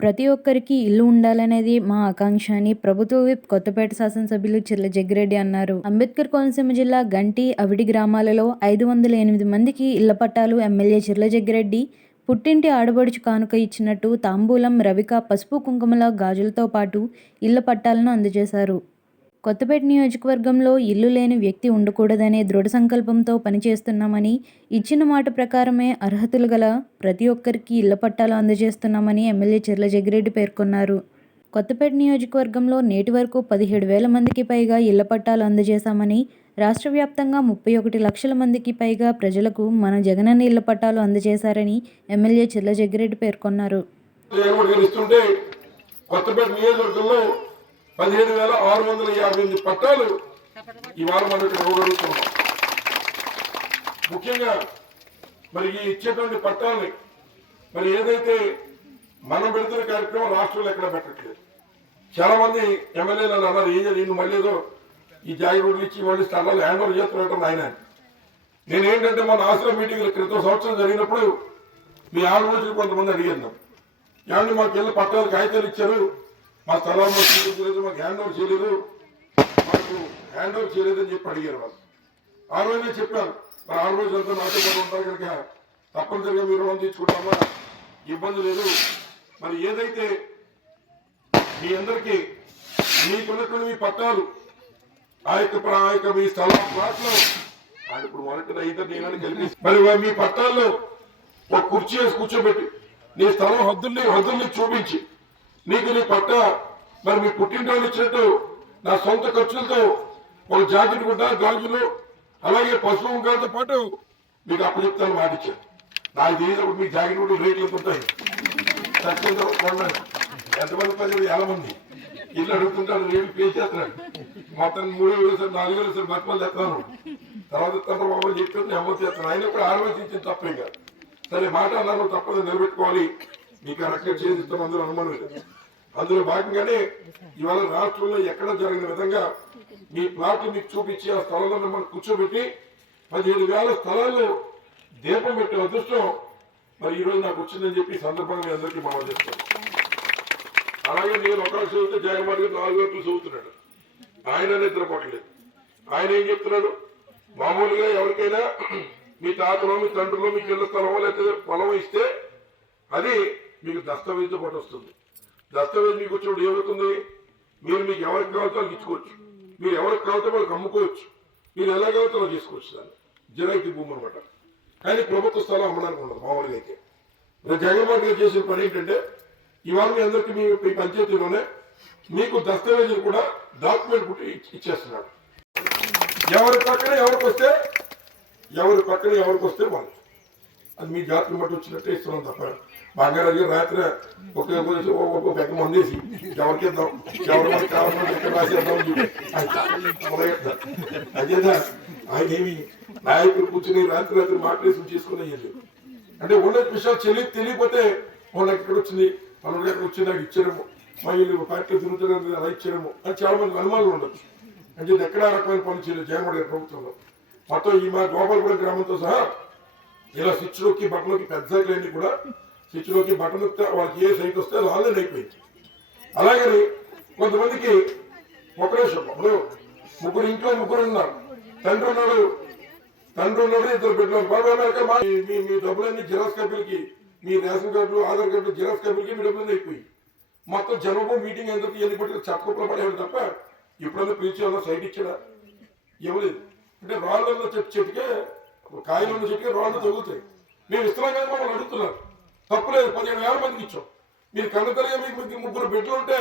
ప్రతి ఒక్కరికి ఇల్లు ఉండాలనేది మా ఆకాంక్ష అని ప్రభుత్వ విప్ కొత్తపేట శాసనసభ్యులు చిర్ల జగ్గిరెడ్డి అన్నారు. అంబేద్కర్ కోనసీమ జిల్లా గంటి అవిడి గ్రామాలలో ఐదు వందల ఎనిమిది మందికి ఇళ్ళ పట్టాలు ఎమ్మెల్యే చిర్ల జగ్గిరెడ్డి పుట్టింటి ఆడబడుచు కానుక ఇచ్చినట్టు తాంబూలం రవిక పసుపు కుంకుమల గాజులతో పాటు ఇళ్ళ పట్టాలను అందజేశారు. కొత్తపేట నియోజకవర్గంలో ఇల్లు లేని వ్యక్తి ఉండకూడదనే దృఢ సంకల్పంతో పనిచేస్తున్నామని ఇచ్చిన మాట ప్రకారమే అర్హతలు గల ప్రతి ఒక్కరికి ఇళ్ళ పట్టాలు అందజేస్తున్నామని ఎమ్మెల్యే చెర్ల జగిరెడ్డి పేర్కొన్నారు. కొత్తపేట నియోజకవర్గంలో నేటి వరకు పదిహేడు వేల మందికి పైగా ఇళ్ళ పట్టాలు అందజేశామని రాష్ట్ర వ్యాప్తంగా ముప్పై ఒకటి లక్షల మందికి పైగా ప్రజలకు మన జగనన్న ఇళ్ళ పట్టాలు అందజేశారని ఎమ్మెల్యే చెర్ల జగిరెడ్డి పేర్కొన్నారు. కొత్తపేట నియోజకవర్గంలో పదిహేను వేల ఆరు వందల యాభై ఎనిమిది పట్టాలు ఇవాళ మనం ఇక్కడ ఇవ్వగలుగుతున్నాం. ముఖ్యంగా మరి ఈ ఇచ్చేటువంటి పట్టాలని మరి ఏదైతే మనం పెడుతున్న కార్యక్రమం రాష్ట్రంలో ఎక్కడ పెట్టట్లేదు. చాలా మంది ఎమ్మెల్యేలు అన్నారు ఏం జరిగింది మళ్ళీ ఏదో ఈ జాగిరోడ్లు ఇచ్చి మళ్ళీ స్థలాలు హ్యాండ్ ఓవర్ చేస్తున్నట్టు ఆయన నేనేంటంటే మన ఆశ్రమ మీటింగ్ క్రితం సంవత్సరం జరిగినప్పుడు మీ ఆడవచ్చు కొంతమంది అడిగాను ఏమండి మాకు వెళ్ళి పట్టాలు కాగితాలు ఇచ్చారు. మా స్థలాలు మాకు చూపించలేదు మాకు హ్యాండ్ ఓవర్ చేయలేదు. మాకు హ్యాండ్ ఓవర్ చేయలేదని చెప్పి అడిగారు వాళ్ళు. ఆ రోజునే చెప్పాను మరి ఆ రోజు అంతా నాతో పాటు ఉంటారు కనుక తప్పనిసరిగా మీరు రుణం తీసుకుంటామా ఇబ్బంది లేదు. మరి ఏదైతే మీ అందరికీ మీకున్నటువంటి మీ పట్టాలు ఆ యొక్క ఆ యొక్క మీ స్థలం ప్లాట్లో ఆయన ఇప్పుడు మొదటి ఇద్దరు నేను కలిపి మరి మీ పట్టాల్లో ఒక కుర్చీ వేసి కూర్చోబెట్టి నీ స్థలం హద్దుల్ని హద్దుల్ని చూపించి నీకు నీ పట్ట మరి మీ పుట్టింటోళ్ళు ఇచ్చినట్టు నా సొంత ఖర్చులతో ఒక జాకెట్ గుడ్డ గాజులు అలాగే పశువు ఉంకాలతో పాటు మీకు అప్పచెప్తాను మాటిచ్చాను నాకు తెలిసినప్పుడు మీ జాకెట్ గుడ్డ రేట్లు ఉంటాయి? తక్కువ కొన్నాను ఎంతమంది ప్రజలు? వేల మంది ఇల్లు అడుగుతుంటారు రేట్లు పే చేస్తున్నాడు మొత్తం మూడు వేలు సార్ నాలుగు వేలు సార్ బతుకలు తెస్తున్నాను తర్వాత ఇస్తాను బాబు చెప్తుంది అమలు చేస్తాను ఆయన కూడా ఆలోచించింది తప్పేం కాదు. సరే మాట అన్నారు తప్పదు నిలబెట్టుకోవాలి. మీకు కరెక్ట్గా చేసి అందులో అనుమానం లేదు. అందులో భాగంగానే ఇవాళ రాష్ట్రంలో ఎక్కడ జరిగిన విధంగా మీ ప్లాట్లు మీకు చూపించి ఆ స్థలంలో మిమ్మల్ని కూర్చోబెట్టి పదిహేడు వేల స్థలాల్లో దీపం పెట్టే అదృష్టం మరి ఈ రోజు నాకు వచ్చిందని చెప్పి సందర్భంగా మీ అందరికీ మనం చేస్తాను అలాగే నేను ఒక చదివితే జగన్మోహన్ గారు నాలుగు వైపులు చదువుతున్నాడు. ఆయన నిద్రపోవట్లేదు. ఆయన ఏం చెప్తున్నాడు? మామూలుగా ఎవరికైనా మీ తాతలో మీ తండ్రిలో మీకు ఇళ్ళ స్థలమో లేకపోతే పొలం ఇస్తే అది మీకు దస్తావేజుతో పాటు వస్తుంది. దస్తావేజ్ మీకు వచ్చినప్పుడు ఏమవుతుంది? మీరు మీకు ఎవరికి కావాలో వాళ్ళకి ఇచ్చుకోవచ్చు మీరు ఎవరికి కావాలో వాళ్ళకి అమ్ముకోవచ్చు. మీరు ఎలా కావాలో అలా చేసుకోవచ్చు దాన్ని. జనాయితీ భూమి అనమాట కానీ ప్రభుత్వ స్థలం అమ్మడానికి ఉండదు మామూలుగా అయితే. జగన్మోహన్ రెడ్డి చేసిన పని ఏంటంటే ఇవాళ మీ అందరికీ మీ మీ పంచాయతీలోనే మీకు దస్తావేజీలు కూడా డాక్యుమెంట్ కూడా ఇచ్చేస్తున్నాడు. ఎవరి పక్కన ఎవరికి వస్తే ఎవరి పక్కన ఎవరికి వస్తే వాళ్ళు. అది మీ జాతిని బట్టి వచ్చినట్టే ఇస్తున్నాం తప్ప. బంగారు గారు రాత్రి ఒక ఒక పెద్ద మందేసి ఎవరికి ఇద్దాం? ఎవరి మనకి కావాలంటే ఎక్కడ రాసేద్దాం అని అదేదా ఆయన ఏమి నాయకులు కూర్చుని రాత్రి రాత్రి మాట్లాడి చేసుకునే లేదు. అంటే ఉండే విషయాలు తెలియ తెలియకపోతే వాళ్ళకి ఎక్కడ వచ్చింది? వాళ్ళకి ఎక్కడ వచ్చింది? నాకు ఇచ్చారేమో మా వీళ్ళు పార్టీ తిరుగుతున్నారు అలా ఇచ్చారేమో అని చాలా మంది అనుమానాలు ఉండదు. అంటే ఎక్కడ రకమైన పని చేయలేదు జగన్మోహన్ ప్రభుత్వంలో. మొత్తం ఈ మా గోపాలపురం గ్రామంతో సహా ఇలా స్విచ్లోకి బట్టలోకి పెద్ద కూడా స్విచ్లోకి బటన్ వస్తే వాళ్ళకి ఏ సైట్ వస్తే అది ఆన్లైన్ అయిపోయింది. అలాగని కొంతమందికి ఒకరే ఇప్పుడు ముగ్గురు ఇంట్లో ముగ్గురు ఉన్నారు. తండ్రి ఉన్నాడు తండ్రి ఉన్నాడు ఇద్దరు బిడ్డలు బాబా మీ- మీ డబ్బులన్నీ జిరాక్స్ కంపెనీకి మీ రేషన్ కార్డులు ఆధార్ కార్డులు జిరాక్స్ కంపెనీకి మీ డబ్బులన్నీ అయిపోయి మొత్తం జనభూమి మీటింగ్ ఎందుకు ఎన్ని పట్టి చక్కకుప్పలు పడేవాడు తప్ప ఎప్పుడైనా పిలిచేవాళ్ళ సైట్ ఇచ్చాడా? ఇవ్వలేదు. అంటే రాళ్ళు చెట్టు చెట్టుకే కాయలు ఉన్న చెట్టుకే రాళ్ళు తగ్గుతాయి మేము ఇస్తున్నాం కానీ మమ్మల్ని అడుగుతున్నారు. తప్పులేదు పదిహేను వేల మందికి ఇచ్చాం. మీరు కన్నతల్లిగా మీకు మీకు ముగ్గురు బిడ్డలు ఉంటే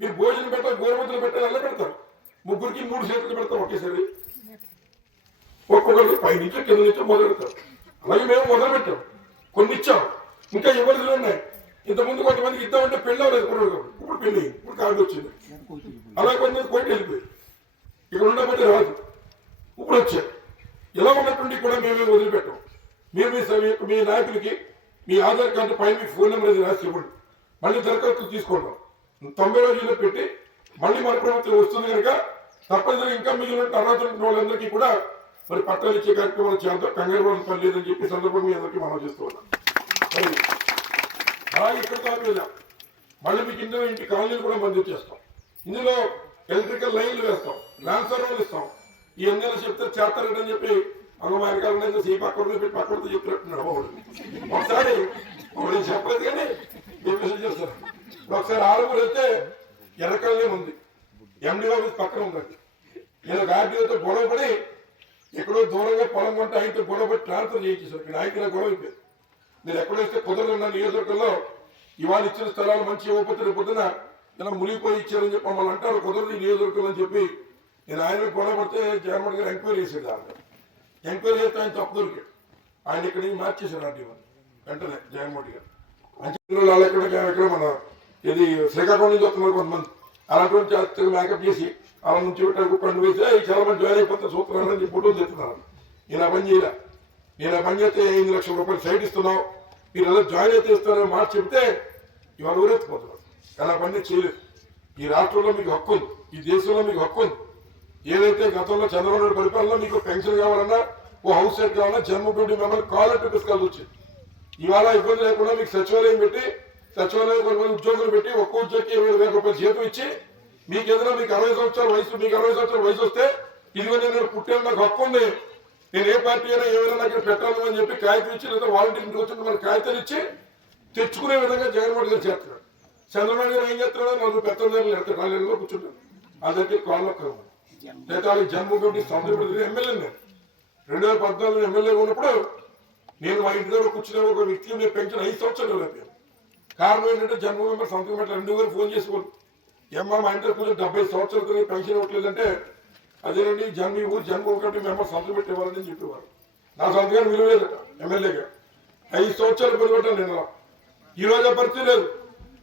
మీరు భోజనం పెట్టాలి గోరుముద్దలు పెట్టాలి అలా పెడతారు. ముగ్గురికి మూడు చేతులు పెడతాం ఒకేసారి. ఒక్కొక్కరికి పై నుంచి కింద నుంచి మొదలు పెడతారు. అలాగే మేము మొదలు పెట్టాం. కొన్ని ఇచ్చాం. ఇంకా ఇవ్వలేదు ఉన్నాయి? ఇంతకుముందు కొంతమందికి ఇద్దామంటే పెళ్ళి అవ్వలేదు కుర్రోడు ఇప్పుడు పెళ్ళి ఇప్పుడు కార్డు వచ్చింది. అలా కొంతమంది కోటి వెళ్ళిపోయి ఇక్కడ ఉండబట్టి రాదు. ఇప్పుడు వచ్చాయి ఇలా ఉన్నటువంటి కూడా మేమే వదిలిపెట్టాం. మీరు మీ మీ నాయకులకి మీ ఆధార్ కార్డు పైన మీ ఫోన్ నెంబర్ అది రాసి ఇవ్వండి మళ్ళీ దరఖాస్తు తీసుకుంటాం తొంభై రోజుల్లో పెట్టి మళ్ళీ మన ప్రభుత్వం వస్తుంది కనుక తప్పనిసరిగా ఇంకా మిగిలిన అర్హత వాళ్ళందరికీ కూడా మరి పట్టాలు ఇచ్చే కార్యక్రమాలు చేద్దాం. కంగారు వాళ్ళు పని లేదని చెప్పి సందర్భంగా మీ అందరికీ మనం చేస్తూ ఉన్నాం. అలాగే ఇక్కడ కాదు మళ్ళీ మీకు ఇందులో ఇంటి కాలనీలు కూడా మంజూరు చేస్తాం. ఇందులో ఎలక్ట్రికల్ లైన్లు వేస్తాం. ట్రాన్స్ఫార్మర్లు ఇస్తాం. ఈ ఎన్నెల చెప్తే చేస్తారని చెప్పి అమ్మ మా వెనకాల సీ పక్కన పెట్టి పక్కన చెప్పినట్టున్నాడు ఒకసారి వాడు చెప్పలేదు కానీ ఏం మెసేజ్ చేస్తారు ఒకసారి ఆరుగురు వెళ్తే ఎర్రకల్లే ఉంది. ఎండి ఆఫీస్ పక్కన ఉందండి నేను ఒక ఆర్టీఓతో గొడవ పడి ఎక్కడో దూరంగా పొలం కొంటే ఆయనతో గొడవ పడి ట్రాన్స్ఫర్ చేయించేసారు ఇక్కడ ఆయన గొడవ అయిపోయింది. నేను ఎక్కడైతే కుదరదు నా నియోజకవర్గంలో ఇవాళ ఇచ్చిన స్థలాలు మంచి ఇవ్వకపోతే పొద్దున ఇలా మునిగిపోయి ఇచ్చారని చెప్పి మమ్మల్ని అంటారు. కుదరదు నియోజకవర్గం అని చెప్పి నేను ఆయన గొడవ పడితే జగన్మోహన్ గారు ఎంక్వైరీ చేసేది దాంట్లో ఎంక్వైరీ చేస్తే ఆయన తప్పు దొరికాడు. ఆయన ఇక్కడి నుంచి మార్చేశారు ఆర్టీ వెంటనే జగన్మోహన్ గారు. మంచి వాళ్ళు ఎక్కడ ఎక్కడ మన ఇది శ్రీకాకుళం నుంచి వస్తున్నారు కొంతమంది. అలాంటి చేస్తే మేకప్ చేసి అలా నుంచి పెట్టారు పండు వేసి "ఏయ్, చాలా మంది జాయిన్ అయిపోతే సూత్రాలని చెప్పి ఫోటోలు చెప్తున్నారు నేను పని చేయలే. నేను పని చేస్తే ఎనిమిది లక్షల రూపాయలు సైట్ ఇస్తున్నావు. మీరు ఎలా జాయిన్ అయితే ఇస్తారని మాట చెప్తే ఇవాళ ఊరెత్తిపోతున్నారు. కానీ పని చేయలేదు. ఈ రాష్ట్రంలో మీకు హక్కు ఉంది. ఈ దేశంలో మీకు హక్కు ఉంది. ఏదైతే గతంలో చంద్రబాబు నాయుడు పరిపాలనలో మీకు పెన్షన్ కావాలన్నా ఓ హౌస్ సెట్ కావాలన్నా జన్మభూమి మిమ్మల్ని కాలర్ తీసుకెళ్ళి వచ్చింది ఇవాళ ఇబ్బంది లేకుండా మీకు సచివాలయం పెట్టి సచివాలయం కొంతమంది ఉద్యోగులు పెట్టి ఒక్క ఉద్యోగి ఇరవై వేల రూపాయలు జీతం ఇచ్చి మీకు ఏదైనా మీకు అరవై సంవత్సరాల వయసు మీకు అరవై సంవత్సరాల వయసు వస్తే ఇదిగో నేను పుట్టాను నాకు హక్కు ఉంది. నేను ఏ పార్టీ అయినా ఏమైనా నాకు ఇక్కడ పెట్టాలి అని చెప్పి కాగితం ఇచ్చి లేదా వాలంటీర్ ఇంటికి వచ్చిన మన కాగితాలు ఇచ్చి తెచ్చుకునే విధంగా జగన్మోహన్ గారు చేస్తున్నాడు. చంద్రబాబు గారు ఏం చేస్తున్నాడో? నలుగురు పెద్దలు ఎడతారు నాలుగు కూర్చుంటారు. అదంటే కాళ్ళు లేదా వాళ్ళకి జన్మభూమి సంబంధపడి ఎమ్మెల్యే నేను రెండు వేల పద్నాలుగు ఎమ్మెల్యేగా ఉన్నప్పుడు నేను మా ఇంటి దగ్గర కూర్చున్న ఒక వ్యక్తిని నేను పెంచిన ఐదు సంవత్సరాలు లేపాను కారణం ఏంటంటే జన్మ మెంబర్ సంతకం పెట్టాలి రెండు వేలు ఫోన్ చేసుకోరు ఏమ్మా మా ఇంటి దగ్గర కూర్చొని డెబ్బై సంవత్సరాలతో నీకు పెన్షన్ ఇవ్వట్లేదంటే అదేనండి జన్మ ఊరు జన్మ ఒకటి మెంబర్ సంతకం పెట్టేవారని చెప్పేవారు. నా సంతకాన్ని విలువలేదట ఎమ్మెల్యేగా. ఐదు సంవత్సరాలు పెరుగుతాను నేను. ఈ రోజు పరిస్థితి లేదు.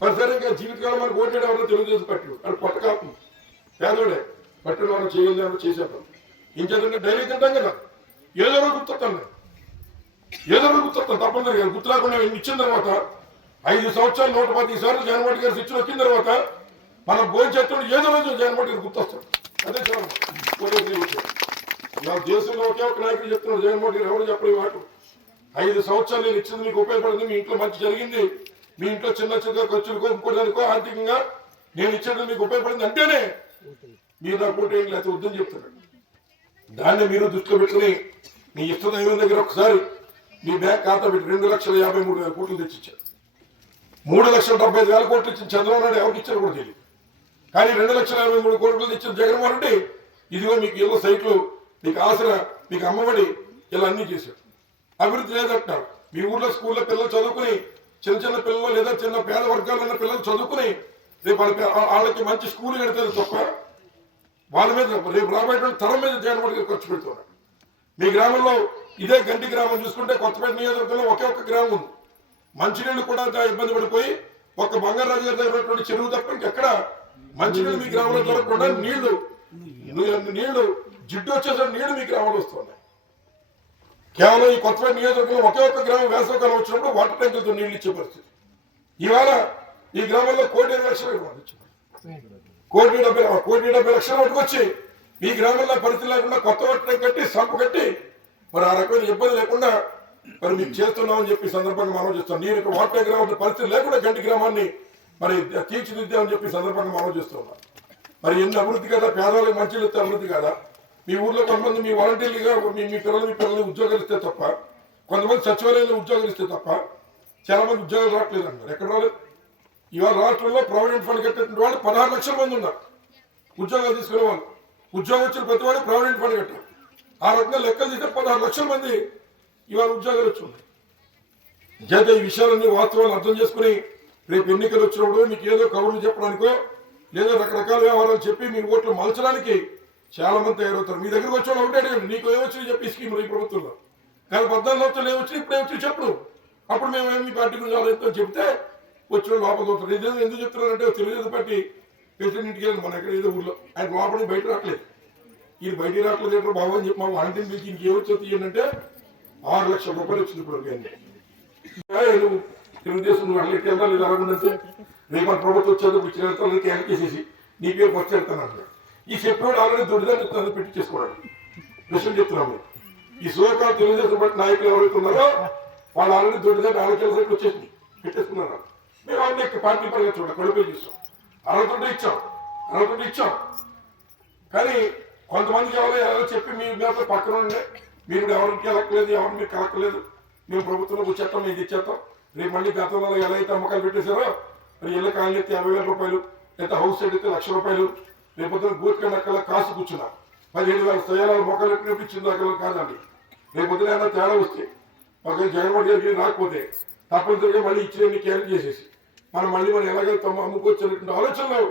పరిసరి జీవితకాలం మనకు ఓటేడు ఎవరో తెలుగుదేశం పట్టు. అది కొత్త కాపు పేదోడే. పట్టిన మనం చేయలేదు చేసేద్దాం. ఇంకేదంటే డైరీ తింటాం కదా. ఏదో రోజు గుర్తొస్తాం ఏదో ఒకటి గుర్తొస్తాను తప్పనిసరిగా. గుర్తు లేకుండా ఇచ్చిన తర్వాత ఐదు సంవత్సరాలు నూట పది సార్లు జగన్మోహన్ గారు శిక్షణ వచ్చిన తర్వాత మనం భోజనం చేస్తాం ఏదో రోజు జగన్మోహన్ గారు గుర్తొస్తాం అదే చాలా నా దేశంలో ఒకే ఒక నాయకుడు చెప్తున్నాడు జగన్మోహన్ గారు ఎవరు చెప్పలేదు మాట. ఐదు సంవత్సరాలు నేను ఇచ్చింది మీకు ఉపయోగపడింది మీ ఇంట్లో మంచి జరిగింది. మీ ఇంట్లో చిన్న చిన్న ఖర్చులకో ఇంకోదానికో ఆర్థికంగా నేను ఇచ్చేది మీకు ఉపయోగపడింది అంటేనే మీరు నా పోటీ లేకపోతే వద్దని చెప్తున్నాడు. దాన్ని మీరు దృష్టిలో పెట్టుకుని మీ ఇష్టదైవం దగ్గర ఒకసారి మీ బ్యాంక్ ఖాతా పెట్టి రెండు లక్షల యాభై మూడు వేల కోట్లు తెచ్చిచ్చారు మూడు లక్షల డెబ్బై ఐదు వేల కోట్లు ఇచ్చిన చంద్రబాబు నాయుడు ఎవరికి ఇచ్చారు కూడా తెలియదు. కానీ రెండు లక్షల యాభై మూడు కోట్లు తెచ్చిన జగన్మోహన్ రెడ్డి ఇదిగో మీకు ఇళ్ళ సైట్లు మీకు ఆసరా మీకు అమ్మఒడి ఇలా అన్ని చేశారు అభివృద్ధి లేదంటున్నారు. మీ ఊర్లో స్కూల్లో పిల్లలు చదువుకుని చిన్న చిన్న పిల్లలు లేదా చిన్న పేద వర్గాలు ఉన్న పిల్లలు చదువుకుని రేపు వాళ్ళకి మంచి స్కూల్ కడితే తప్ప వాళ్ళ మీద రేపు రాబోయేటువంటి తరం మీద జగన్మోహన్ గారు ఖర్చు పెడుతున్నారు. మీ గ్రామంలో ఇదే గంటి గ్రామం చూసుకుంటే కొత్తపేట నియోజకవర్గంలో ఒకే ఒక్క గ్రామం ఉంది. మంచినీళ్ళు కూడా చాలా ఇబ్బంది పడిపోయి ఒక బంగారాజు గారి దగ్గర ఉన్నటువంటి చెరువు తప్ప ఇంకెక్కడ? మంచినీళ్ళు మీ గ్రామంలో దొరకకుండా నీళ్ళు నీళ్ళు జిడ్డు వచ్చేసరికి నీళ్ళు మీ గ్రామంలో వస్తున్నాయి. కేవలం ఈ కొత్తపేట నియోజకవర్గంలో ఒకే ఒక్క గ్రామం వేసవకాలం వచ్చినప్పుడు వాటర్ ట్యాంకులతో నీళ్ళు ఇచ్చే పరిస్థితి. ఇవాళ ఈ గ్రామంలో కోటి లక్షలు ఇవ్వాలి కోటి డెబ్బై కోటి డెబ్బై లక్షలు పట్టుకొచ్చి మీ గ్రామంలో పరిస్థితి లేకుండా కొత్త వాటర్ కట్టి సంపు కట్టి మరి ఆ రకమైన ఇబ్బంది లేకుండా మరి మీకు చేస్తున్నామని చెప్పి సందర్భంగా మనం చేస్తాం నేను ఇక్కడ వాటర్ గ్రామం పరిస్థితి లేకుండా గంటి గ్రామాన్ని మరి తీర్చిదిద్దామని చెప్పి సందర్భంగా మనం చేస్తున్నాం మరి ఎన్ని అభివృద్ధి కదా పేదవాళ్ళకి మంచి ఇస్తే అభివృద్ధి కదా. మీ ఊర్లో కొంతమంది మీ వాలంటీర్లుగా మీ మీ పిల్లలు మీ పిల్లల్ని ఉద్యోగాలు ఇస్తే తప్ప కొంతమంది సచివాలయంలో ఉద్యోగాలు ఇస్తే తప్ప చాలా మంది ఉద్యోగాలు రావట్లేదు అన్నారు ఎక్కడ రాలేదు? ఇవాళ రాష్ట్రంలో ప్రావిడెంట్ ఫండ్ కట్టేటువంటి వాళ్ళు పదహారు లక్షల మంది ఉన్నారు. ఉద్యోగాలు తీసుకునే వాళ్ళు. ఉద్యోగం వచ్చిన ప్రతి వాడు ప్రావిడెంట్ ఫండ్ కట్టారు ఆ రకంగా లెక్కలు తీస్తే పదహారు లక్షల మంది ఇవాళ ఉద్యోగాలు వచ్చి ఉన్నాయి ఈ విషయాలన్నీ వాస్తవాలు అర్థం చేసుకుని రేపు ఎన్నికలు వచ్చినప్పుడు మీకు ఏదో కబుర్లు చెప్పడానికో లేదా రకరకాల వ్యవహారాలు చెప్పి మీ ఓట్లు మలచడానికి చాలా మంది తయారవుతారు. మీ దగ్గరకు వచ్చిన ఒకటే అడిగాడు నీకు ఏమొచ్చింది చెప్పి స్కీములు ఈ ప్రభుత్వంలో. కానీ పద్నాలుగు సంవత్సరాలు ఏమొచ్చి ఇప్పుడు వచ్చి చెప్పు. అప్పుడు మేము ఏమి మీ పార్టీ గురించి ఆలోచిస్తాం చెప్తే వచ్చిన లోపల చూస్తారు. ఇదే ఎందుకు చెప్తున్నారంటే తెలుగుదేశం పార్టీ ప్రెసిడెంట్ ఇంటికి వెళ్ళి మన ఎక్కడ ఏదో ఊర్లో. ఆయన లోపలికి బయట రావట్లేదు. ఈ బయటికి రావట్లేదు ఏంటో బాబు అని చెప్పి మా వాలంటీర్ మీకు ఇంక ఏమొచ్చింది ఆరు లక్షల రూపాయలు వచ్చింది ఇప్పుడు కానీ నువ్వు తెలుగుదేశం నువ్వు అట్లా వెళ్తాను లేదు అలాగుందంటే రేపు మన ప్రభుత్వం వచ్చేది ఇచ్చిన వెళ్తాను క్యాన్ చేసేసి నీ పేరు ఖర్చు వెళ్తాను ఈ చెప్పేవాడు ఆల్రెడీ దొడ్డిదాన్ని ఇస్తాను పెట్టి చేసుకోవడం విషయం చెప్తున్నాము. ఈ సూర్యకాల తెలుగుదేశం పార్టీ నాయకులు ఎవరైతే ఉన్నారో వాళ్ళు ఆల్రెడీ దొడ్డిదాన్ని ఆలోచన సైట్లు వచ్చేసి పెట్టేసుకున్నారు? మేము అన్ని పార్టీ చూడ కొడుకు చూసాం. అరవై ఇచ్చాం అరవై ఇచ్చాం. కానీ కొంతమందికి ఎవరో ఎవరో చెప్పి మీ మీద పక్కన ఉండే మీరు ఎవరికి కలక్కలేదు ఎవరు మీరు కలక్కలేదు మేము ప్రభుత్వంలో వచ్చేస్తాం మీకు ఇచ్చేస్తాం. రేపు మళ్ళీ గతంలో ఎలా అయితే అమ్మకాలు పెట్టేశారో మరి ఇళ్ళ కాలనీ అయితే యాభై వేల రూపాయలు లేదా హౌస్ సైడ్ అయితే లక్ష రూపాయలు. రేపు పొద్దున బూత్ కన్నా కాసు కూర్చున్నా. పదిహేడు వేల స్థయాలు మొక్కలు ఎట్టినప్పుడు ఇచ్చిన దాకా కాదండి. రేపు పొద్దున ఏమైనా తేడా వస్తే ఒక జగన్మోహన్ గారికి రాకపోతే తప్పనిసరిగా మళ్ళీ ఇచ్చిన క్యారీ చేసేసి మనం మళ్ళీ మనం ఎలాగెళ్తామో అమ్ముకోవచ్చు ఆలోచన లేవు.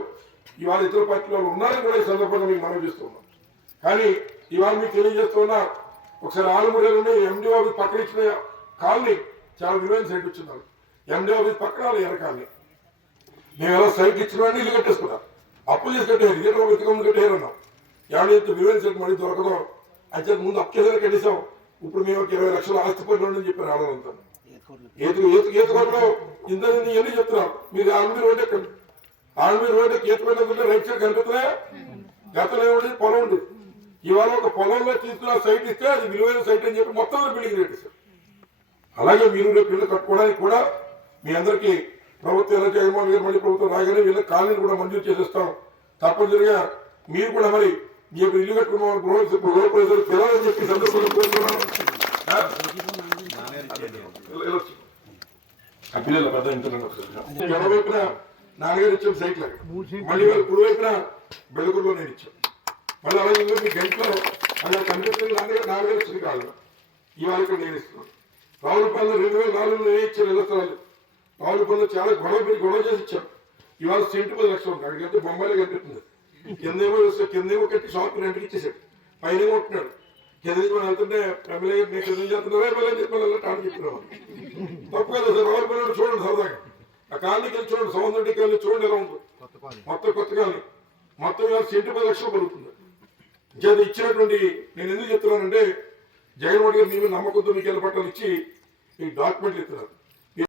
ఇవాళ ఇతర పార్టీల వాళ్ళు ఉన్నారని కూడా ఈ సందర్భంగా మీకు మనం చేస్తున్నాం కానీ ఇవాళ మీకు తెలియజేస్తున్నా ఒకసారి ఆలుమూడలో ఉండే ఎండి ఆఫీస్ పక్కన ఇచ్చిన కాలనీ చాలా విలువైన సైట్ వచ్చింది ఎండి ఆఫీస్ పక్కన ఎర్ర కాలనీ. మేము ఎలా సైట్ ఇచ్చిన వాడిని ఇల్లు కట్టేసుకున్నాం అప్పులు చేసి కట్టారు ఇతర వెతక ముందు కట్టారు అన్నాం. ఎవరి ఎంత విలువైన సైట్ మళ్ళీ దొరకదు? అంతే ముందు అప్పు చేసిన కట్టేసాం ఇప్పుడు మేము ఒక ఇరవై లక్షలు ఆస్తి పడిన చెప్పారు ఆడవాళ్ళంతా. ఈత ఈత ఇంత ఎన్ని చెప్తున్నారు మీరు ఆర్మీ రోడ్ ఎక్కండి ఆర్మీ రోడ్ ఈత రైట్ సైడ్ కనిపిస్తుందా గతంలో ఏముంది పొలం ఉంది ఇవాళ ఒక పొలంలో తీసుకున్న సైట్ ఇస్తే అది విలువైన సైట్ అని చెప్పి మొత్తం బిల్డింగ్ రేట్ ఇస్తారు అలాగే మీరు రేపు ఇల్లు కట్టుకోవడానికి కూడా మీ అందరికీ ప్రభుత్వం ఎలా జగన్మోహన్ గారు మళ్ళీ ప్రభుత్వం రాగానే వీళ్ళ కాలనీని కూడా మంజూరు చేసేస్తాం తప్పనిసరిగా మీరు కూడా మరి మీ యొక్క ఇల్లు కట్టుకున్న గృహ గృహ ప్రజలు పిల్లలని చెప్పి సందర్భంగా కోరుతున్నాను వెళ్ళొచ్చు. ఆ పిల్లల పెద్ద ఎడవైపున నాన్నగారు ఇచ్చిన సైట్ లాగా మళ్ళీ వాళ్ళు కుడి వైపున బెಳగురులో నేను ఇచ్చాను. మళ్ళీ అలాగే మీ గంటలో అలా కనిపిస్తుంది నాన్నగారు నాన్నగారు ఇచ్చింది కాదు. ఇవాళ ఇక్కడ నేను ఇస్తున్నాను. రావులపల్లి రెండు వేల నాలుగులో నేను ఇచ్చాను ఇళ్ళ స్థలాలు. రావులపల్లి చాలా గొడవ పెట్టి గొడవ చేసి ఇచ్చాను ఇవాళ సెంటు పది లక్షలు ఉంది అక్కడికంటే బొంబాయిలో కనిపిస్తుంది. కిందేమో కిందేమో కట్టి షాప్ రెంట్కి ఇచ్చేసాడు పైన ఉంటున్నాడు. కింద మనం వెళ్తుంటే ఎమ్మెల్యే నీకు ఎదురు కింద ఎమ్మెల్యే అని చెప్పి టాన్ చెప్తున్నాం తప్పు కదా సార్ రావులపల్లి చూడండి సరదాగా. ఆ కాలనీకి వెళ్ళి చూడండి సౌందర్యకి వెళ్ళి చూడండి ఎలా ఉంది. మొత్తం కొత్త కాలనీ. మొత్తం కలిసి సెంటు పది లక్షలు పలుకుతుంది అది ఇచ్చినటువంటి నేను ఎందుకు చెప్తున్నానంటే జగన్మోహన్ గారు మీ మీద నమ్మకంతో మీకు పట్టాలు ఇచ్చి ఈ డాక్యుమెంట్లు ఇస్తున్నారు.